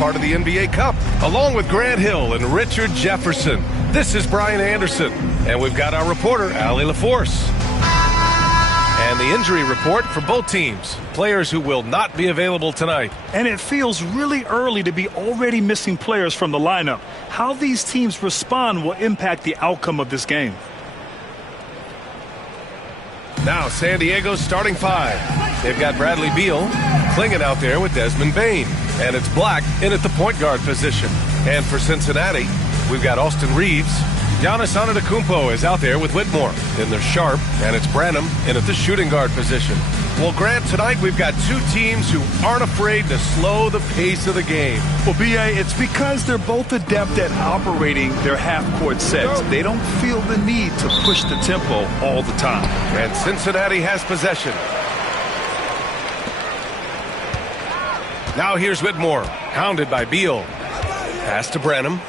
part of the NBA Cup, along with Grant Hill and Richard Jefferson. This is Brian Anderson, and we've got our reporter, Allie LaForce. And the injury report for both teams. Players who will not be available tonight. And it feels really early to be already missing players from the lineup. How these teams respond will impact the outcome of this game. Now San Diego's starting five. They've got Bradley Beal clinging out there with Desmond Bane. And it's Black in at the point guard position. And for Cincinnati, we've got Austin Reeves. Giannis Antetokounmpo is out there with Whitmore. Then there's Sharp, and it's Branham in at the shooting guard position. Well, Grant, tonight we've got two teams who aren't afraid to slow the pace of the game. Well, B.A., it's because they're both adept at operating their half-court sets. They don't feel the need to push the tempo all the time. And Cincinnati has possession. Now here's Whitmore, hounded by Beal. Pass to Branham.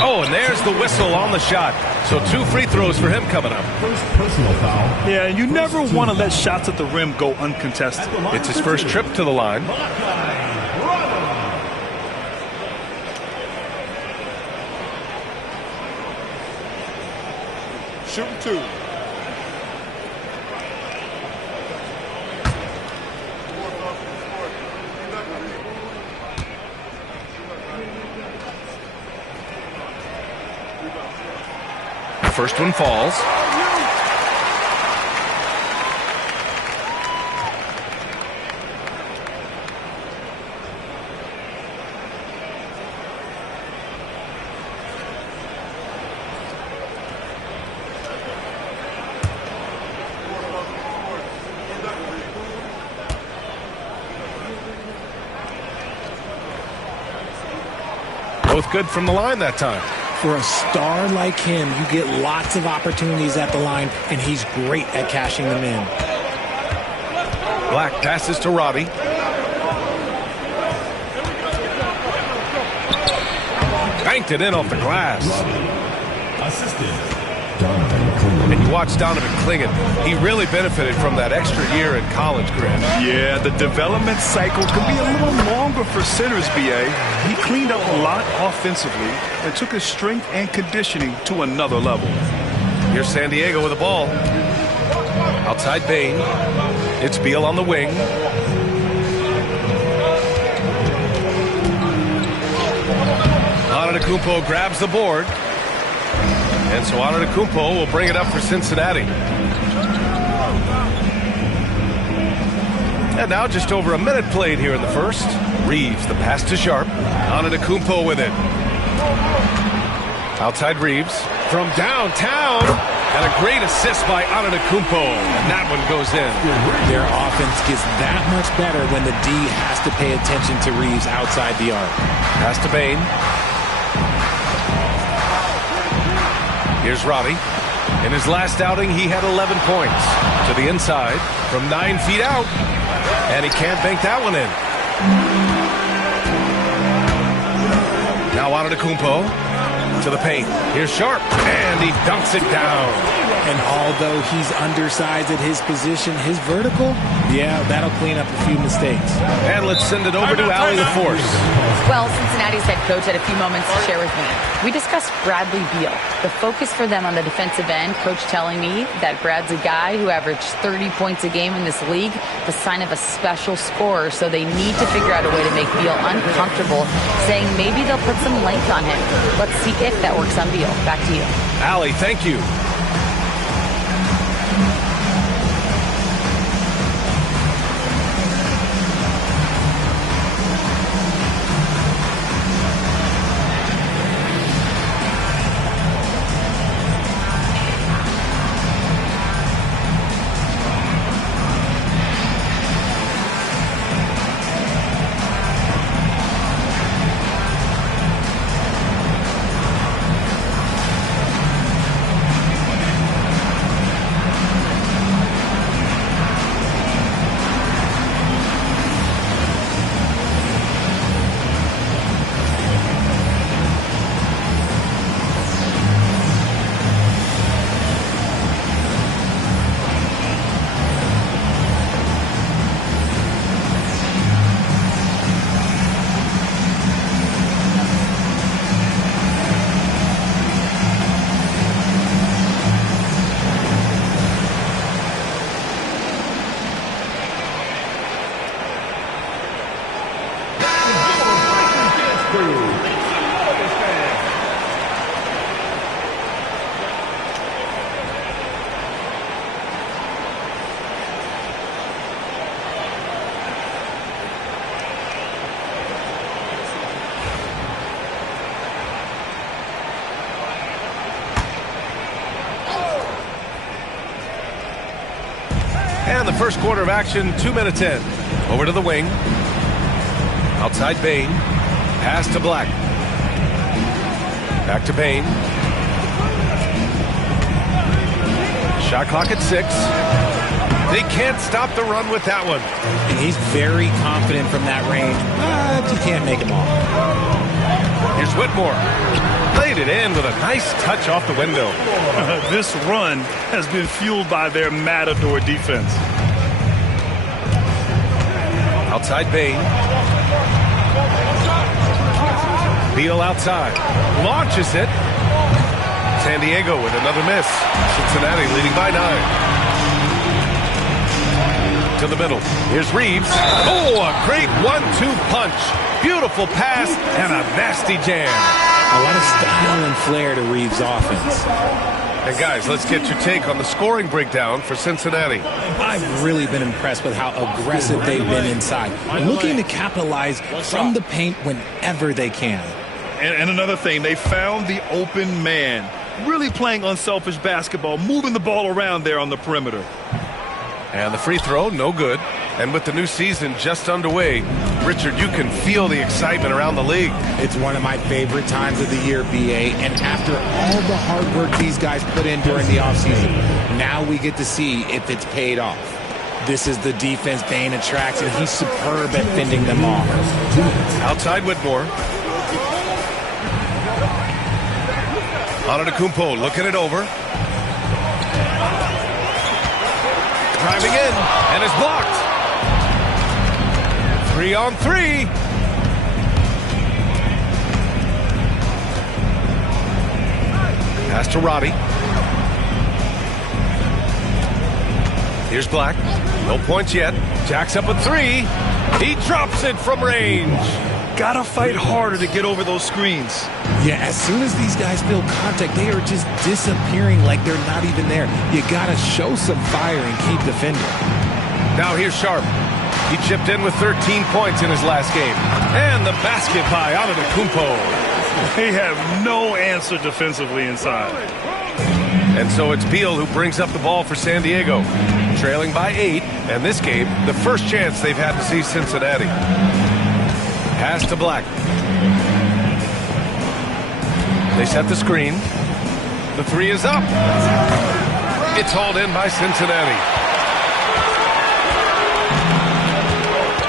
Oh, and there's the whistle on the shot. So 2 free throws for him coming up. First personal foul. Yeah, and you never want to let shots at the rim go uncontested. It's his first trip to the line. Shooting 2. First one falls. Both good from the line that time. For a star like him, you get lots of opportunities at the line, and he's great at cashing them in. Black passes to Robbie. Banked it in off the glass. Assistant. Donovan. And you watch Donovan Clingan. He really benefited from that extra year in college, Grant. Yeah, the development cycle can be a little longer for centers, B.A. He cleaned up a lot offensively and took his strength and conditioning to another level. Here's San Diego with the ball. Outside Bane. It's Beal on the wing. Antetokounmpo grabs the board. And so Antetokounmpo will bring it up for Cincinnati. And now just over a minute played here in the first. Reeves, the pass to Sharp. Antetokounmpo with it. Outside Reeves. From downtown. And a great assist by Antetokounmpo. And that one goes in. Their offense gets that much better when the D has to pay attention to Reeves outside the arc. Pass to Bane. Here's Robbie. In his last outing, he had 11 points. To the inside from 9 feet out. And he can't bank that one in. Now Antetokounmpo to the paint. Here's Sharp. And he dunks it down. And although he's undersized at his position, his vertical, yeah, that'll clean up a few mistakes. And let's send it over to Allie LaForce. Well, Cincinnati's head coach had a few moments to share with me. We discussed Bradley Beal. The focus for them on the defensive end, coach telling me that Brad's a guy who averaged 30 points a game in this league, the sign of a special scorer, so they need to figure out a way to make Beal uncomfortable, saying maybe they'll put some length on him. Let's see if that works on Beal. Back to you. Allie, thank you. And the first quarter of action, 2 minutes in. Over to the wing. Outside Bain. Pass to Black. Back to Bain. Shot clock at 6. They can't stop the run with that one. And he's very confident from that range, but you can't make him all. Here's Whitmore. Played it in with a nice touch off the window. This run has been fueled by their Matador defense. Outside Bain. Beal outside. Launches it. San Diego with another miss. Cincinnati leading by 9. To the middle. Here's Reeves. Oh, a great 1-2 punch. Beautiful pass and a nasty jam. A lot of style and flair to Reeves' offense. And guys, let's get your take on the scoring breakdown for Cincinnati. I've really been impressed with how aggressive they've been inside, looking to capitalize from the paint whenever they can. And another thing, they found the open man. Really playing unselfish basketball, moving the ball around there on the perimeter. And the free throw, no good. And with the new season just underway, Richard, you can feel the excitement around the league. It's one of my favorite times of the year, BA. And after all the hard work these guys put in during the offseason, now we get to see if it's paid off. This is the defense Bain attracts, and he's superb at fending them off. Outside Whitmore. Antetokounmpo looking it over. Driving in, and is blocked. 3-on-3. Pass to Roddy. Here's Black. No points yet. Jacks up a 3. He drops it from range. Gotta fight harder to get over those screens. Yeah, as soon as these guys feel contact, they are just disappearing like they're not even there. You gotta show some fire and keep defending. Now here's Sharp. He chipped in with 13 points in his last game. And the basket by Antetokounmpo. They have no answer defensively inside. And so it's Beal who brings up the ball for San Diego. Trailing by 8, and this game, the first chance they've had to see Cincinnati. Pass to Black. They set the screen. The 3 is up. It's hauled in by Cincinnati.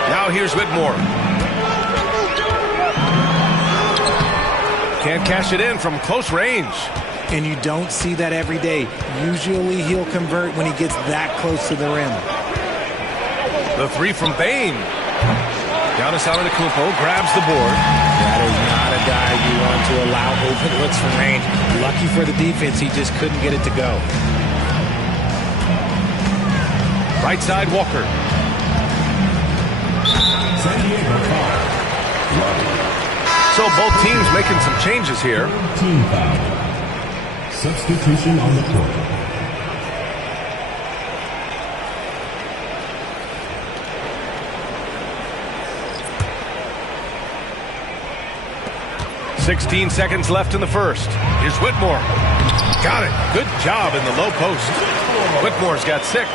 Now here's Whitmore. Can't cash it in from close range. And you don't see that every day. Usually he'll convert when he gets that close to the rim. The 3 from Bain. Giannis Antetokounmpo grabs the board. That is not a guy you want to allow open looks from range. Lucky for the defense, he just couldn't get it to go. Right side, Walker. So both teams making some changes here. Team foul. Substitution on the court. 16 seconds left in the first. Here's Whitmore. Got it. Good job in the low post. Whitmore's got 6.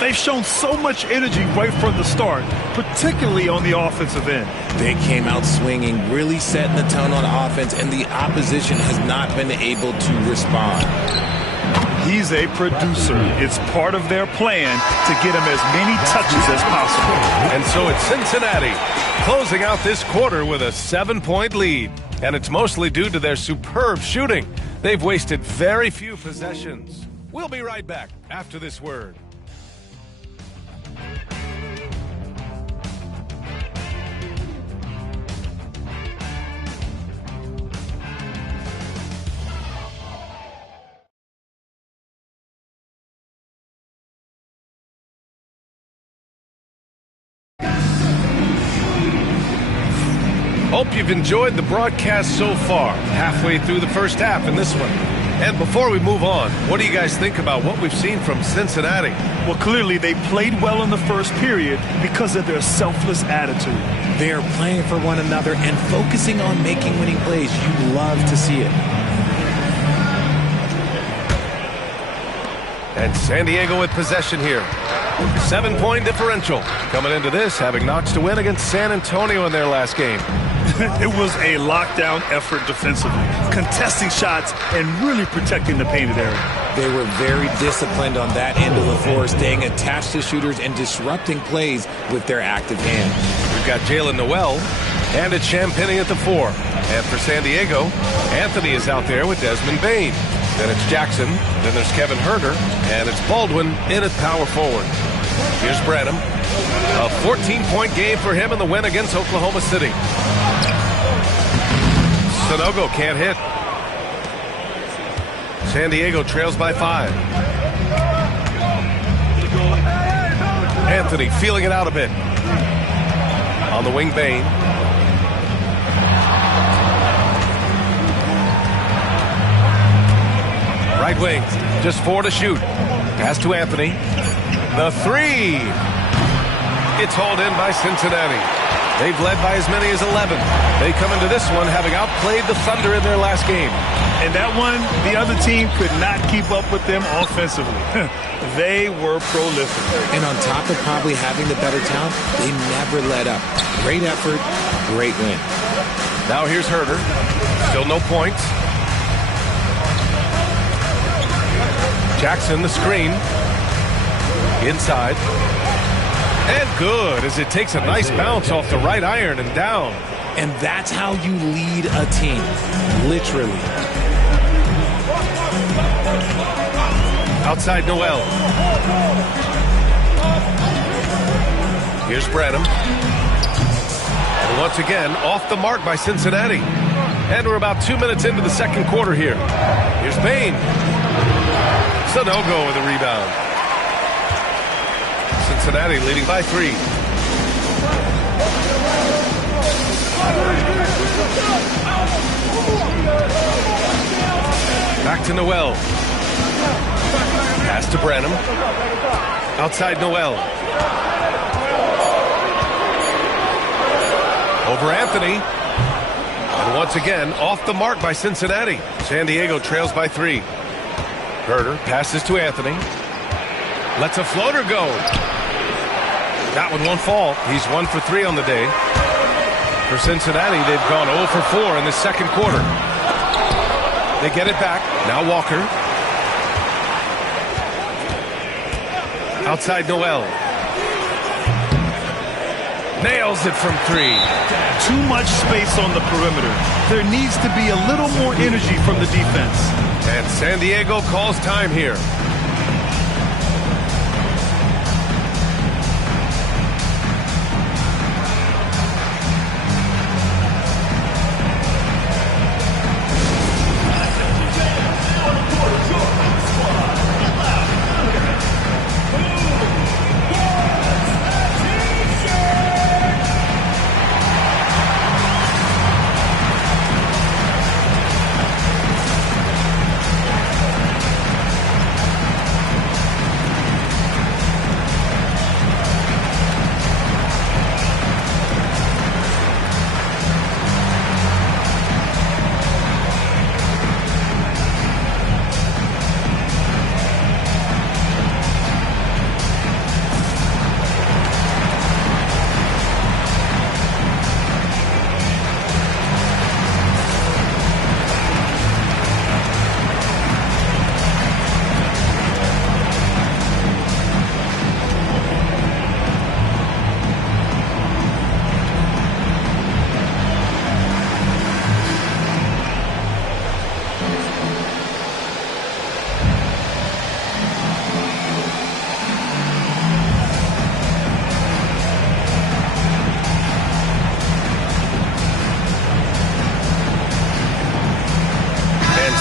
They've shown so much energy right from the start, particularly on the offensive end. They came out swinging, really setting the tone on offense, and the opposition has not been able to respond. He's a producer. It's part of their plan to get him as many touches as possible. And so it's Cincinnati closing out this quarter with a 7-point lead. And it's mostly due to their superb shooting. They've wasted very few possessions. We'll be right back after this word. Hope you've enjoyed the broadcast so far, halfway through the first half in this one. And before we move on, what do you guys think about what we've seen from Cincinnati? Well, clearly they played well in the first period because of their selfless attitude. They are playing for one another and focusing on making winning plays. You love to see it. And San Diego with possession here. 7-point differential. Coming into this, having notched a win against San Antonio in their last game. It was a lockdown effort defensively, contesting shots and really protecting the painted area. They were very disciplined on that end of the floor, staying attached to shooters and disrupting plays with their active hands. We've got Jalen Noel, and it's Champagnie at the 4. And for San Diego, Anthony is out there with Desmond Bane. Then it's Jackson, then there's Kevin Huerter, and it's Baldwin in at power forward. Here's Branham. A 14-point game for him in the win against Oklahoma City. Sanogo can't hit. San Diego trails by 5. Anthony feeling it out a bit. On the wing, Bane. Right wing, just 4 to shoot. Pass to Anthony. The 3. It's hauled in by Cincinnati. They've led by as many as 11. They come into this one having outplayed the Thunder in their last game. And that one, the other team could not keep up with them offensively. They were prolific. And on top of probably having the better talent, they never let up. Great effort, great win. Now here's Huerter. Still no points. Jackson, the screen. Inside. And good, as it takes a nice bounce off the right iron and down. And that's how you lead a team, literally. Outside Noel. Here's Branham. And once again, off the mark by Cincinnati. And we're about 2 minutes into the second quarter here. Here's Bane. Sanogo with a rebound. Cincinnati leading by 3. Back to Noel. Pass to Branham. Outside Noel. Over Anthony. And once again, off the mark by Cincinnati. San Diego trails by 3. Huerter passes to Anthony. Lets a floater go. That one won't fall. He's 1 for 3 on the day. For Cincinnati, they've gone 0 for 4 in the second quarter. They get it back. Now Walker. Outside Noel. Nails it from 3. Too much space on the perimeter. There needs to be a little more energy from the defense. And San Diego calls time here.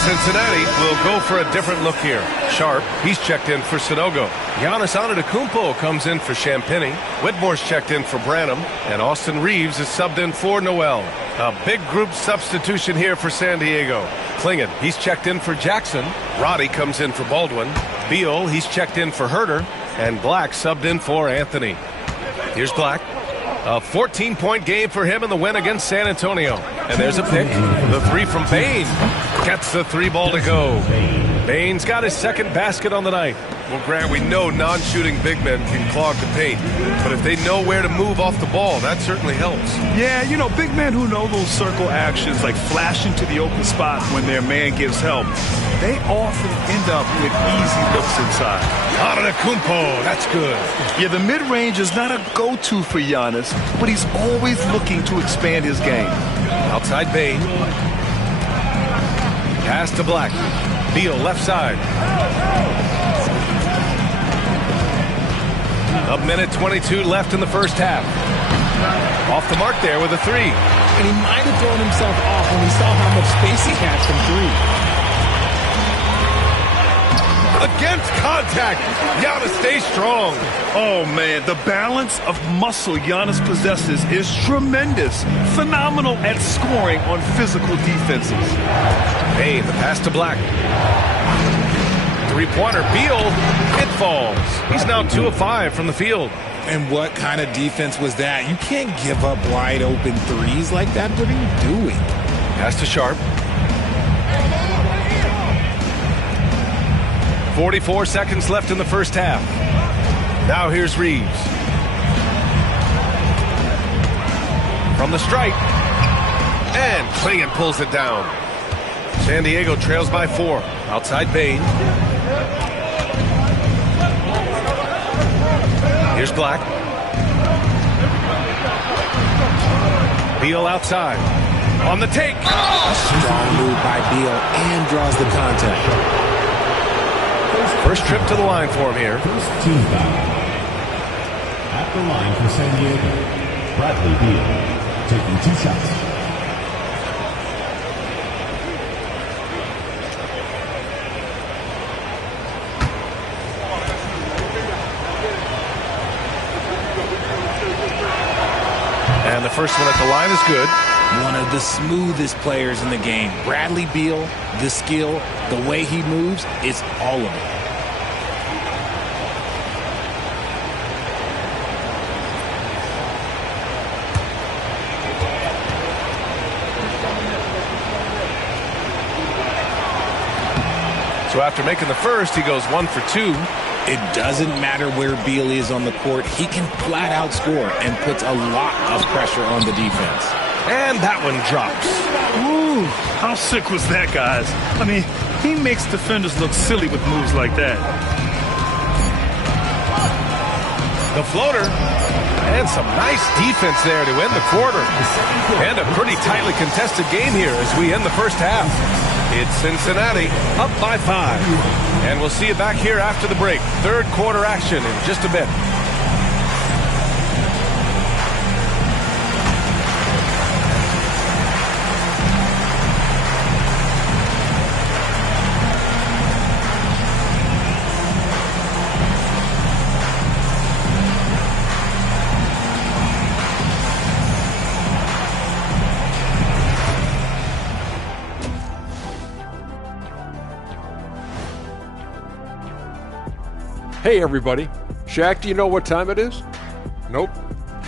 Cincinnati will go for a different look here. Sharp, he's checked in for Sanogo. Giannis Antetokounmpo comes in for Champagnie. Whitmore's checked in for Branham. And Austin Reeves is subbed in for Noel. A big group substitution here for San Diego. Clingan, he's checked in for Jackson. Roddy comes in for Baldwin. Beal, he's checked in for Huerter. And Black subbed in for Anthony. Here's Black. A 14-point game for him in the win against San Antonio. And there's a pick. The 3 from Bane. Gets the 3 ball to go. Bane's got his second basket on the night. Well, Grant, we know non-shooting big men can clog the paint, but if they know where to move off the ball, that certainly helps. Yeah, you know, big men who know those circle actions, like flashing to the open spot when their man gives help, they often end up with easy looks inside. Antetokounmpo, that's good. Yeah, the mid-range is not a go-to for Giannis, but he's always looking to expand his game. Outside Bane. Pass to Black. Beal left side. A minute 22 left in the first half. Off the mark there with a three. And he might have thrown himself off when he saw how much space he had from three. Against contact, Giannis stays strong. Oh, man, the balance of muscle Giannis possesses is tremendous. Phenomenal at scoring on physical defenses. Bane, the pass to Black. Three-pointer, Beal, it falls. He's now 2 of 5 from the field. And what kind of defense was that? You can't give up wide open threes like that. What are you doing? Pass to Sharp. 44 seconds left in the first half. Now here's Reeves. From the stripe. And Klingon pulls it down. San Diego trails by 4. Outside Bane. Here's Black. Beal outside. On the take. Strong move by Beal and draws the contact. First trip to the line for him here. First team foul. At the line for San Diego, Bradley Beal, taking 2 shots. And the first one at the line is good. One of the smoothest players in the game. Bradley Beal, the skill, the way he moves, it's all of it. So after making the first, he goes 1 for 2. It doesn't matter where Beal is on the court. He can flat out score and puts a lot of pressure on the defense. And that one drops. Ooh, how sick was that, guys? I mean, he makes defenders look silly with moves like that. The floater. And some nice defense there to end the quarter. And a pretty tightly contested game here as we end the first half. It's Cincinnati up by 5. And we'll see you back here after the break. Third quarter action in just a bit. Hey everybody, Shaq, do you know what time it is? Nope.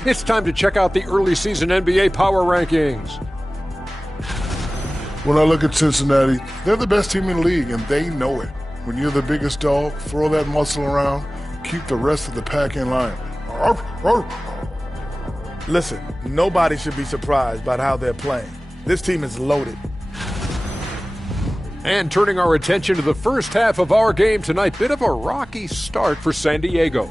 It's time to check out the early season NBA Power Rankings. When I look at Cincinnati, they're the best team in the league and they know it. When you're the biggest dog, throw that muscle around, keep the rest of the pack in line. Listen, nobody should be surprised by how they're playing. This team is loaded. And turning our attention to the first half of our game tonight, bit of a rocky start for San Diego.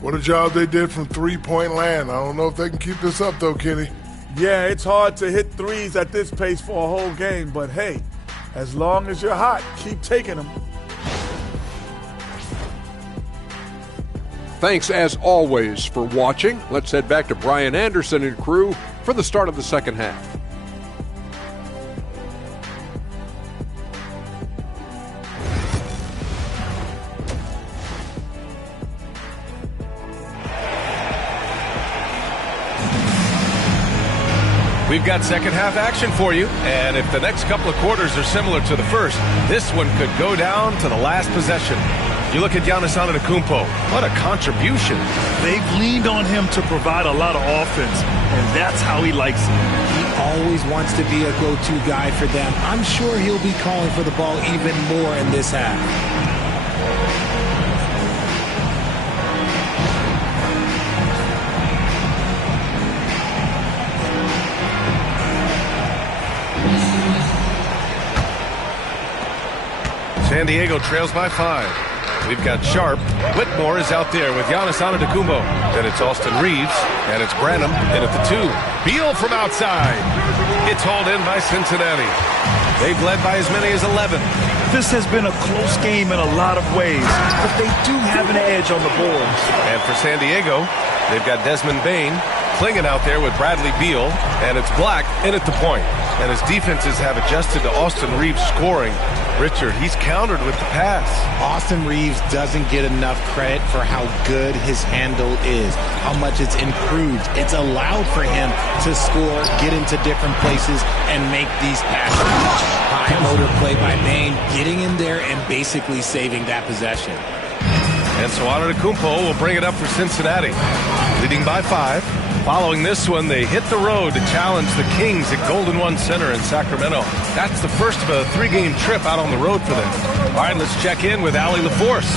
What a job they did from three-point land. I don't know if they can keep this up though, Kenny. Yeah, it's hard to hit threes at this pace for a whole game, but hey, as long as you're hot, keep taking them. Thanks as always for watching. Let's head back to Brian Anderson and crew for the start of the second half. We've got second half action for you, and if the next couple of quarters are similar to the first, this one could go down to the last possession. You look at Giannis Antetokounmpo, what a contribution. They've leaned on him to provide a lot of offense, and that's how he likes it. He always wants to be a go-to guy for them. I'm sure he'll be calling for the ball even more in this half. San Diego trails by 5. We've got Sharp. Whitmore is out there with Giannis Antetokounmpo. Then it's Austin Reeves, and it's Branham in at the 2. Beal from outside. It's hauled in by Cincinnati. They've led by as many as 11. This has been a close game in a lot of ways, but they do have an edge on the boards. And for San Diego, they've got Desmond Bane clinging out there with Bradley Beal, and it's Black in at the point. And his defenses have adjusted to Austin Reeves scoring. Richard, he's countered with the pass. Austin Reeves doesn't get enough credit for how good his handle is, how much it's improved. It's allowed for him to score, get into different places, and make these passes. High motor play by Bane, getting in there and basically saving that possession. And so Antetokounmpo will bring it up for Cincinnati, leading by 5. Following this one, they hit the road to challenge the Kings at Golden One Center in Sacramento. That's the first of a 3-game trip out on the road for them. All right, let's check in with Allie LaForce.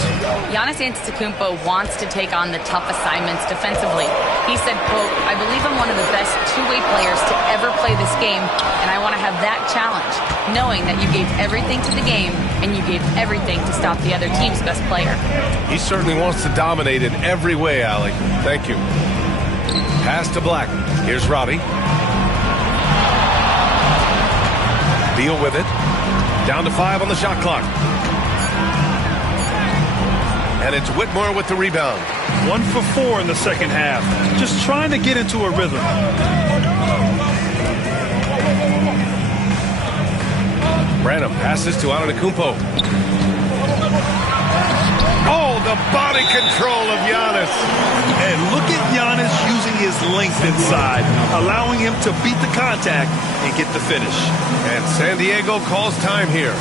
Giannis Antetokounmpo wants to take on the tough assignments defensively. He said, quote, "I believe I'm one of the best two-way players to ever play this game, and I want to have that challenge, knowing that you gave everything to the game and you gave everything to stop the other team's best player." He certainly wants to dominate in every way, Allie. Thank you. Pass to Black. Here's Roddy. Beal with it. Down to 5 on the shot clock. And it's Whitmore with the rebound. 1 for 4 in the second half. Just trying to get into a rhythm. Branham passes to Antetokounmpo. Oh, the body control of Giannis. And look at Giannis using his length inside, allowing him to beat the contact and get the finish. And San Diego calls time here.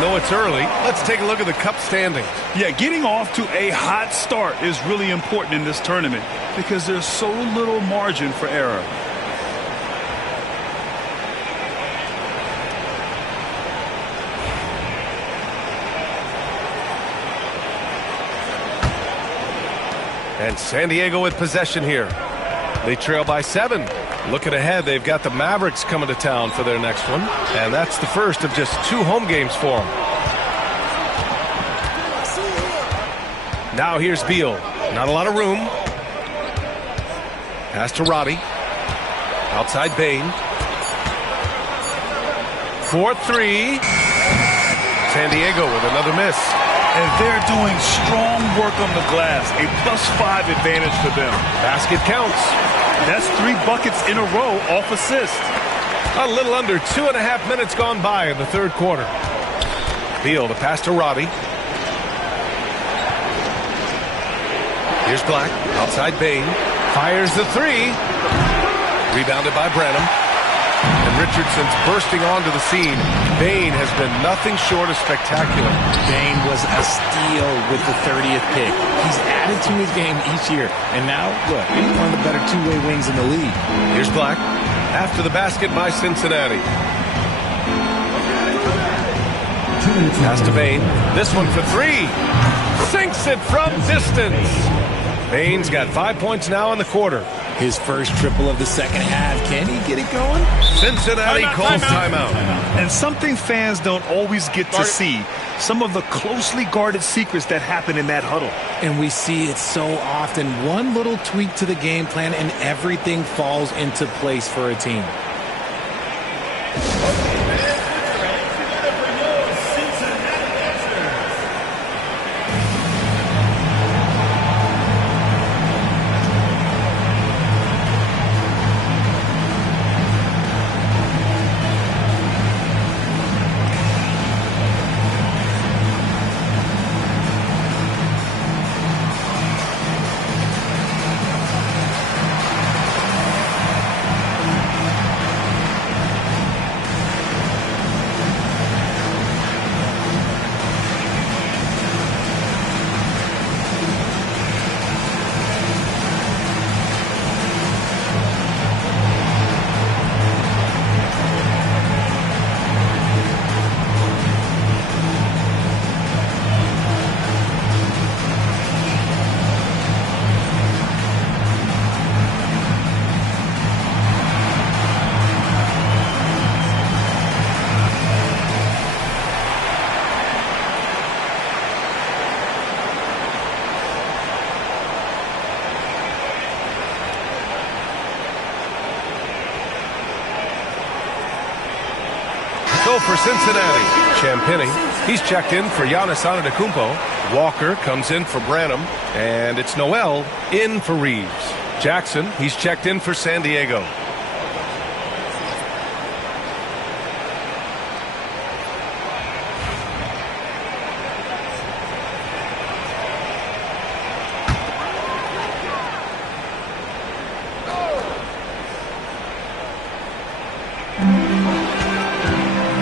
Though it's early, let's take a look at the Cup standings. Yeah, getting off to a hot start is really important in this tournament because there's so little margin for error. And San Diego with possession here. They trail by 7. Looking ahead, they've got the Mavericks coming to town for their next one. And that's the first of just 2 home games for them. Now here's Beal. Not a lot of room. Pass to Roddy. Outside Bane. 4-3. San Diego with another miss. And they're doing strong work on the glass. A +5 advantage for them. Basket counts. That's 3 buckets in a row off assist. A little under 2.5 minutes gone by in the third quarter. Beal, the pass to Roddy. Here's Black. Outside Bane. Fires the 3. Rebounded by Branham. And Richardson's bursting onto the scene. Bain has been nothing short of spectacular. Bain was a steal with the 30th pick. He's added to his game each year. And now, look, he's one of the better two-way wings in the league. Here's Black. After the basket by Cincinnati. Pass to Bain. This one for three. Sinks it from distance. Bain's got 5 points now in the quarter. His first triple of the second half. Can he get it going? Cincinnati calls timeout. And something fans don't always get to see. Some of the closely guarded secrets that happen in that huddle. And we see it so often. One little tweak to the game plan and everything falls into place for a team. So for Cincinnati, Champagnie, he's checked in for Giannis Antetokounmpo. Walker comes in for Branham, and it's Noel in for Reeves. Jackson, he's checked in for San Diego.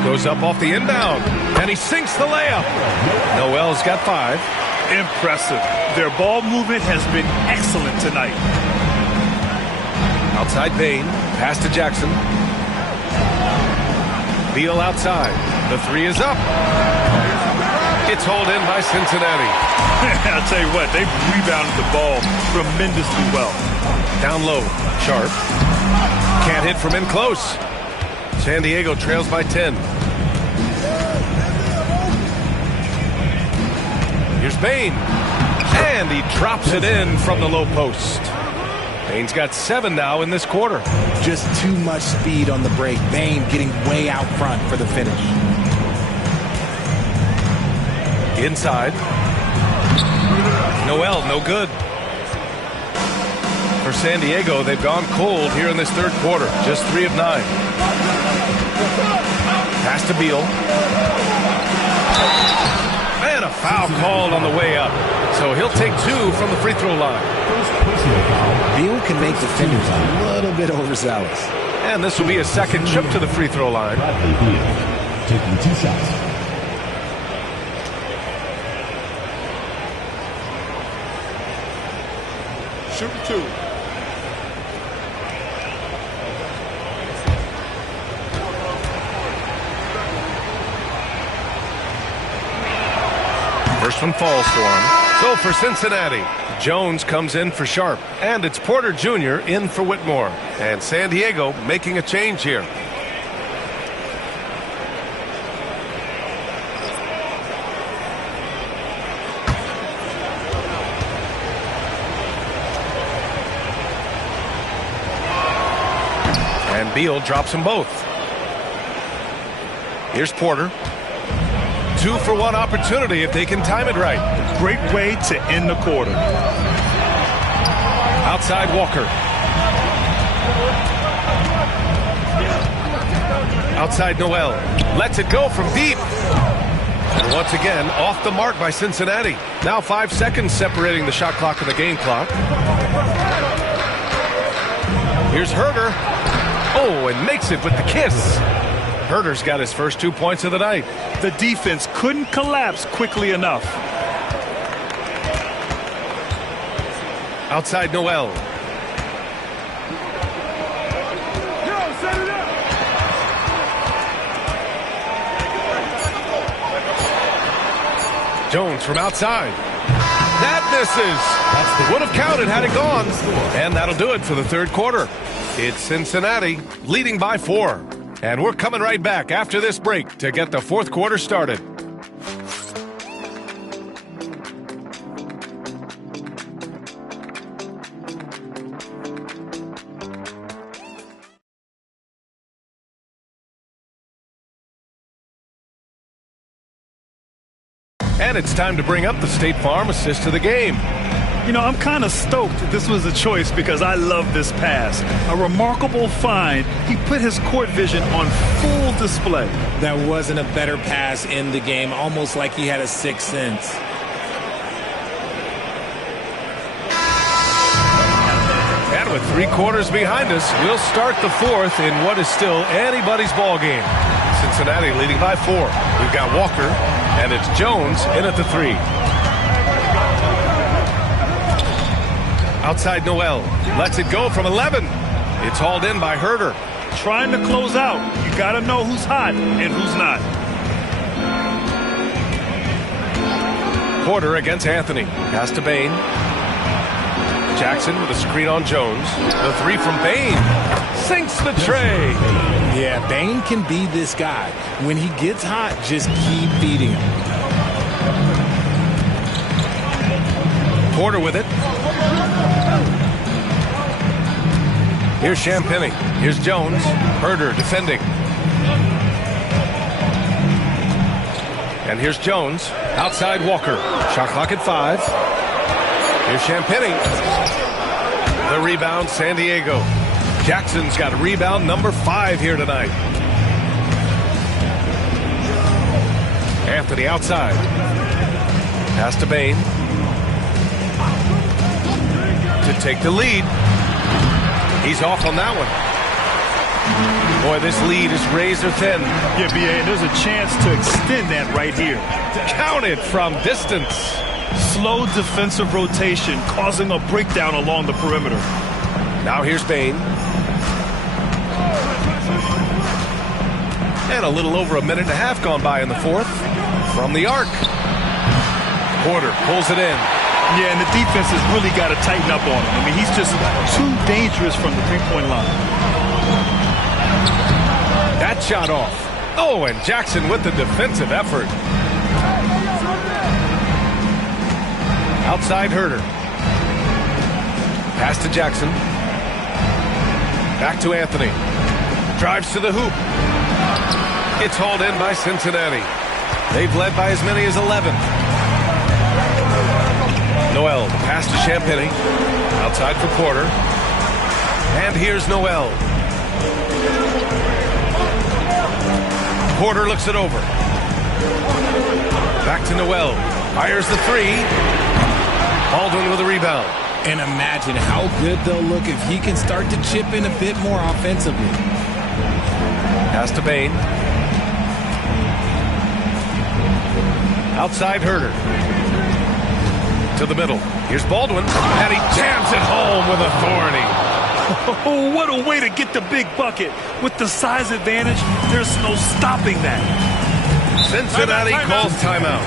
Goes up off the inbound, and he sinks the layup. Noel's got 5. Impressive. Their ball movement has been excellent tonight. Outside Bain, pass to Jackson. Beal outside. The 3 is up. It's hauled in by Cincinnati. I'll tell you what, they've rebounded the ball tremendously well. Down low, Sharp. Can't hit from in close. San Diego trails by 10. Here's Bain. And he drops it in from the low post. Bain's got 7 now in this quarter. Just too much speed on the break. Bain getting way out front for the finish. Inside. Noel, no good. For San Diego, they've gone cold here in this third quarter. Just 3 of 9. Pass to Beal. And a foul called on the way up. So he'll take 2 from the free throw line. Beal can make defenders a little bit overzealous. And this will be a second trip to the free throw line. Bradley Beal taking 2 shots. Shoot 2. First one falls for him. So for Cincinnati, Jones comes in for Sharp. And it's Porter Jr. in for Whitmore. And San Diego making a change here. And Beal drops them both. Here's Porter. 2 for 1 opportunity if they can time it right. Great way to end the quarter. Outside Walker. Outside Noel. Lets it go from deep. And once again, off the mark by Cincinnati. Now 5 seconds separating the shot clock and the game clock. Here's Herter. Oh, and makes it with the kiss. Herder's got his first 2 points of the night. The defense couldn't collapse quickly enough. Outside Noel. Jones from outside. That misses. Would have counted had it gone. And that'll do it for the third quarter. It's Cincinnati leading by 4. And we're coming right back after this break to get the fourth quarter started. And it's time to bring up the State Farm assist to the game. You know, I'm kind of stoked that this was a choice because I love this pass. A remarkable find. He put his court vision on full display. That wasn't a better pass in the game, almost like he had a sixth sense. And with 3 quarters behind us, we'll start the fourth in what is still anybody's ball game. Cincinnati leading by 4. We've got Walker, and it's Jones in at the 3. Outside Noel. Lets it go from 11. It's hauled in by Herder. Trying to close out. You got to know who's hot and who's not. Porter against Anthony. Pass to Bain. Jackson with a screen on Jones. The 3 from Bain. Sinks the tray. Yeah, Bain can be this guy. When he gets hot, just keep feeding him. Porter with it. Here's Champagny. Here's Jones. Herder defending. And here's Jones. Outside Walker. Shot clock at 5. Here's Champagny. The rebound, San Diego. Jackson's got rebound number 5 here tonight. Anthony outside. Pass to Bain. To take the lead. He's off on that one. Boy, this lead is razor thin. Yeah, B.A., and there's a chance to extend that right here. Counted from distance. Slow defensive rotation causing a breakdown along the perimeter. Now here's Bain. And a little over a minute and a half gone by in the fourth. From the arc. Porter pulls it in. Yeah, and the defense has really got to tighten up on him. I mean, he's just too dangerous from the three-point line. That shot off. Oh, and Jackson with the defensive effort. Outside Herder. Pass to Jackson. Back to Anthony. Drives to the hoop. It's hauled in by Cincinnati. They've led by as many as 11. Noel, pass to Champagny. Outside for Porter. And here's Noel. Porter looks it over. Back to Noel. Fires the 3. Baldwin with a rebound. And imagine how good they'll look if he can start to chip in a bit more offensively. Pass to Bain. Outside Herder. To the middle. Here's Baldwin. And he jams it home with authority. Oh, what a way to get the big bucket. With the size advantage, there's no stopping that. Cincinnati calls timeout.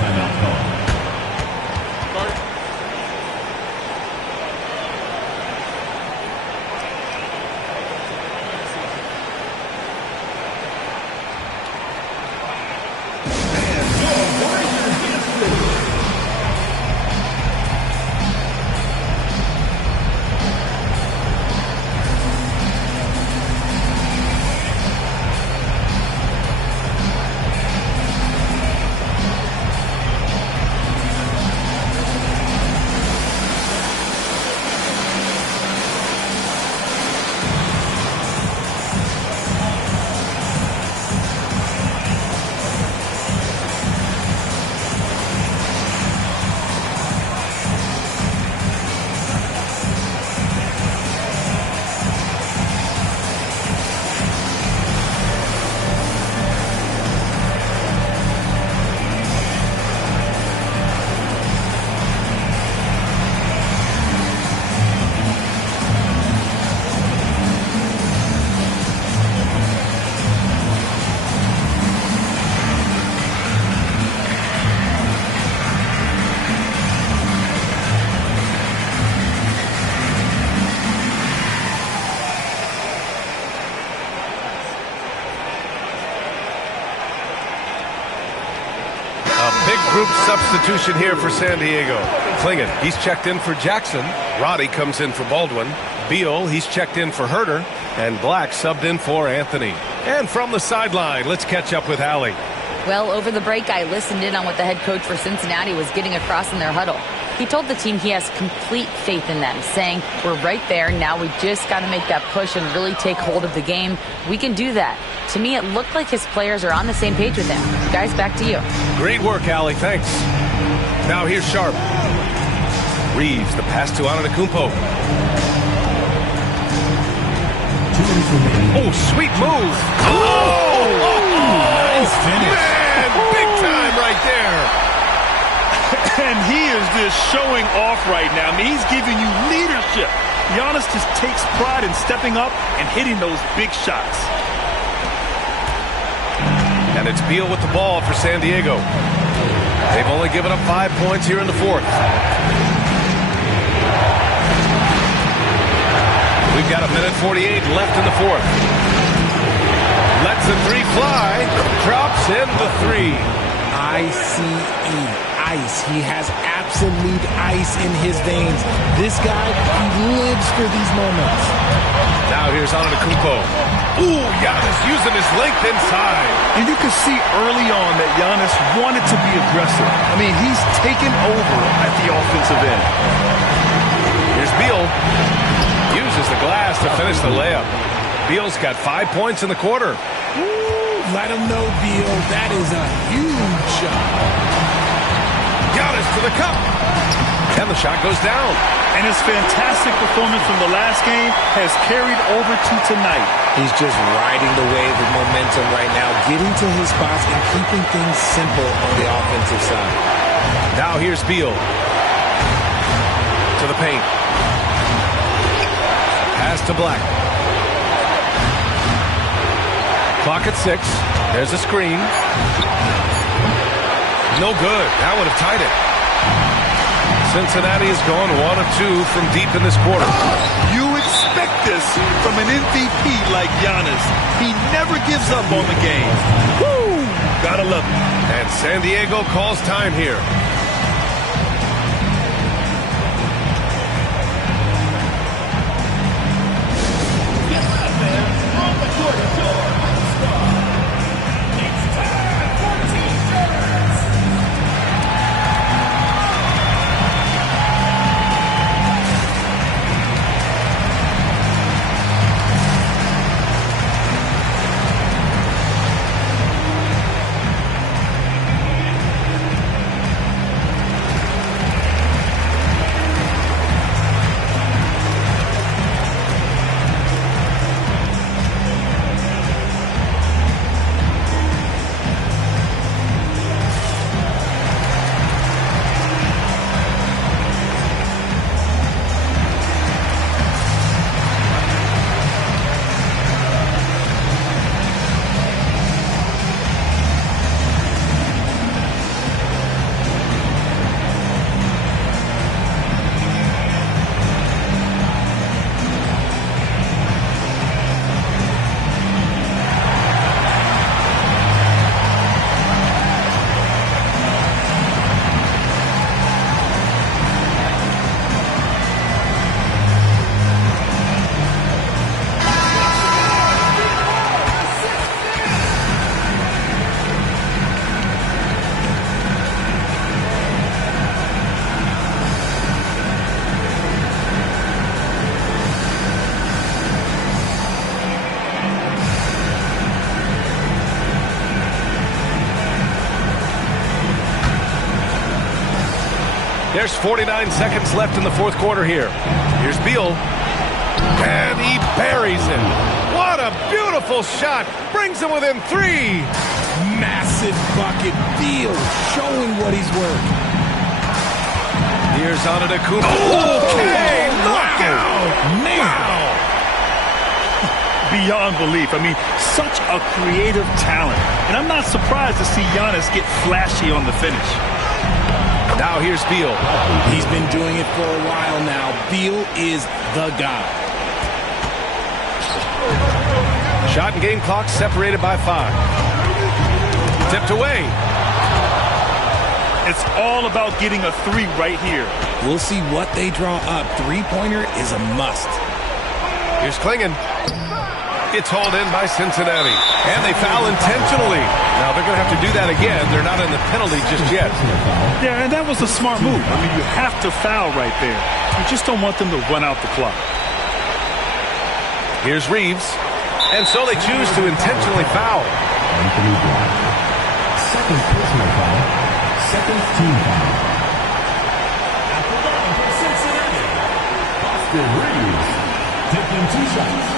group substitution here for San Diego. Klingon, he's checked in for Jackson. Roddy comes in for Baldwin. Beal, he's checked in for Herter. And Black subbed in for Anthony. And from the sideline, let's catch up with Allie. Well, over the break, I listened in on what the head coach for Cincinnati was getting across in their huddle. He told the team he has complete faith in them, saying, we're right there. Now we just got to make that push and really take hold of the game. We can do that. To me, it looked like his players are on the same page with him. Guys, back to you. Great work, Allie. Thanks. Now here's Sharp. Reeves, the pass to Antetokounmpo. Oh, sweet move. Oh! Nice finish. Man, big time right there. And he is just showing off right now. I mean, he's giving you leadership. Giannis just takes pride in stepping up and hitting those big shots. And it's Beal with the ball for San Diego. They've only given up 5 points here in the fourth. We've got 1:48 left in the fourth. Lets the three fly. Drops in the three. ICE. Ice. He has absolute ice in his veins. This guy, he lives for these moments. Now here's Antetokounmpo. Ooh, Giannis using his length inside. And you can see early on that Giannis wanted to be aggressive. I mean, he's taken over at the offensive end. Here's Beal. Uses the glass to finish the layup. Beal's got 5 points in the quarter. Ooh, let him know, Beal. That is a huge shot. Giannis to the cup. And the shot goes down. And his fantastic performance from the last game has carried over to tonight. He's just riding the wave of momentum right now, getting to his spots and keeping things simple on the offensive side. Now here's Beal. To the paint. Pass to Black. Clock at 6. There's a screen. No good. That would have tied it. Cincinnati is going 1 of 2 from deep in this quarter. You expect this from an MVP like Giannis. He never gives up on the game. Woo! Gotta love it. And San Diego calls time here. There's 49 seconds left in the fourth quarter here. Here's Beal. And he buries it. What a beautiful shot. Brings him within 3. Massive bucket. Beal showing what he's worth. Here's Antetokounmpo. Okay, knockout. Man. Beyond belief. I mean, such a creative talent. And I'm not surprised to see Giannis get flashy on the finish. Now here's Beal. He's been doing it for a while now. Beal is the guy. Shot and game clock separated by 5. Tipped away. It's all about getting a three right here. We'll see what they draw up. Three-pointer is a must. Here's Klingon. It's hauled in by Cincinnati. And they foul intentionally. Now they're going to have to do that again. They're not in the penalty just yet. Yeah, and that was a smart move. I mean, you have to foul right there. You just don't want them to run out the clock. Here's Reeves. And so they choose to intentionally foul. Anthony Black. Second personal foul. Second team foul. At the line for Cincinnati, Austin Reeves taking 2 shots.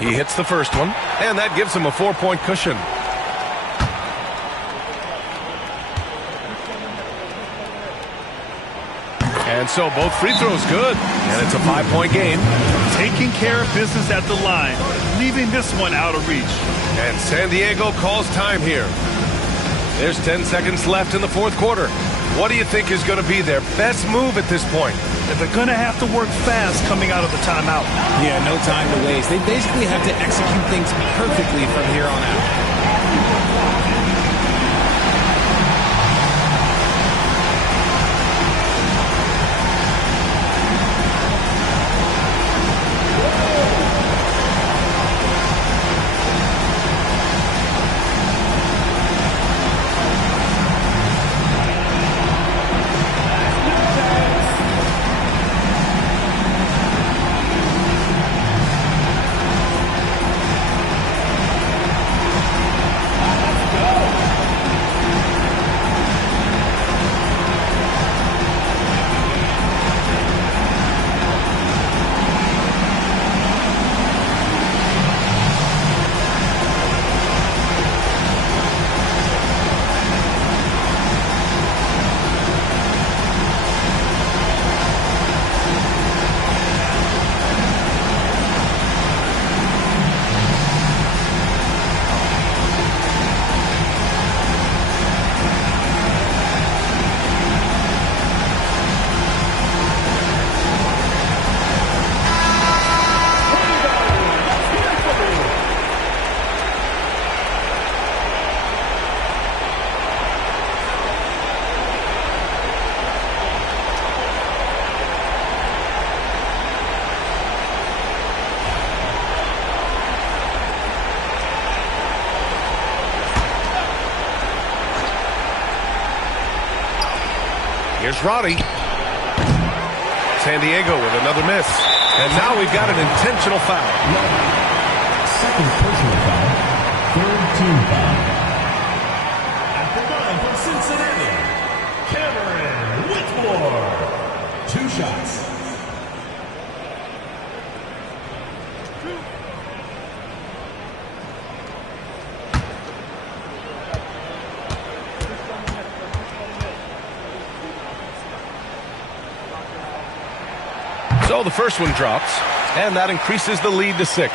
He hits the first one, and that gives him a 4-point cushion. And so both free throws good, and it's a 5-point game. Taking care of business at the line, leaving this one out of reach. And San Diego calls time here. There's 10 seconds left in the fourth quarter. What do you think is going to be their best move at this point? They're going to have to work fast coming out of the timeout. Yeah, no time to waste. They basically have to execute things perfectly from here on out. Here's Roddy. San Diego with another miss. And now we've got an intentional foul. Second personal foul. Third team foul. At the line for Cincinnati, Cameron Whitmore. 2 shots. So the first one drops, and that increases the lead to 6.